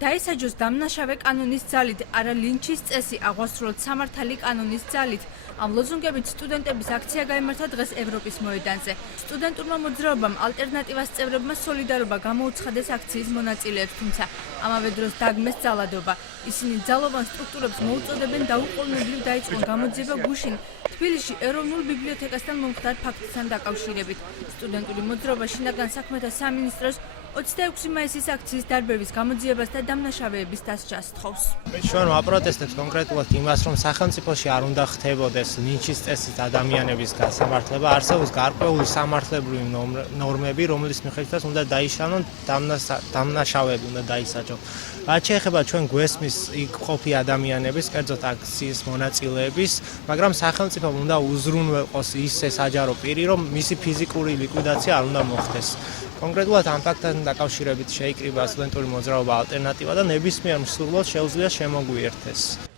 დაისაჯოს დამნაშავე კანონის ძალით, არა ლინჩის წესი, აღვასრულოთ სამართალი კანონის ძალით. ამ ლოზუნგებით სტუდენტების აქცია გაიმართა დღეს ევროპის მოედანზე. სტუდენტურმა მოძრაობამ ალტერნატივას წევრებმა სოლიდარობა გამოუცხადეს აქციის მონაწილეებს, თუმცა ამავე დროს დაგმეს ძალადობა. ისინი ძალოვან სტრუქტურებს მოუწოდებენ დაუყოვნებლივ დაიწყონ გამოძიება გუშინ თბილისში ეროვნულ ბიბლიოთეკასთან მომხდარ ფაქტთან დაკავშირებით. სტუდენტური მოძრაობა შინაგან საქმეთა სამინისტროს 26 მაისის აქციის დარბევის გამოძიებას და დამნაშავეების დასჯას თხოვს. ჩვენ ვაპროტესტებთ კონკრეტულად იმას, რომ სახელმწიფოში არ უნდა ხდებოდეს ლინჩის წესით ადამიანების გასამართლება, არსებობს გარკვეული სამართლებრივი ნორმები, რომლის მიხედვითაც უნდა დაიშალონ დამნაშავეები, უნდა დაისაჯონ. რაც შეეხება ჩვენ გვესმის იქ ყოფი ადამიანების, კერძოდ აქციის მონაწილეების, მაგრამ სახელმწიფომ უნდა უზრუნველყოს ისე საჯარო პირი, რომ მისი ფიზიკური ლიკვიდაცია არ უნდა მოხდეს. კონკრეტულად ამ ფაქტთან დაკავშირებით შეიკრიბა სტუდენტური მოძრაობა ალტერნატივა და ნებისმიერ მსურველს შეუძლია შემოგვიერთეს.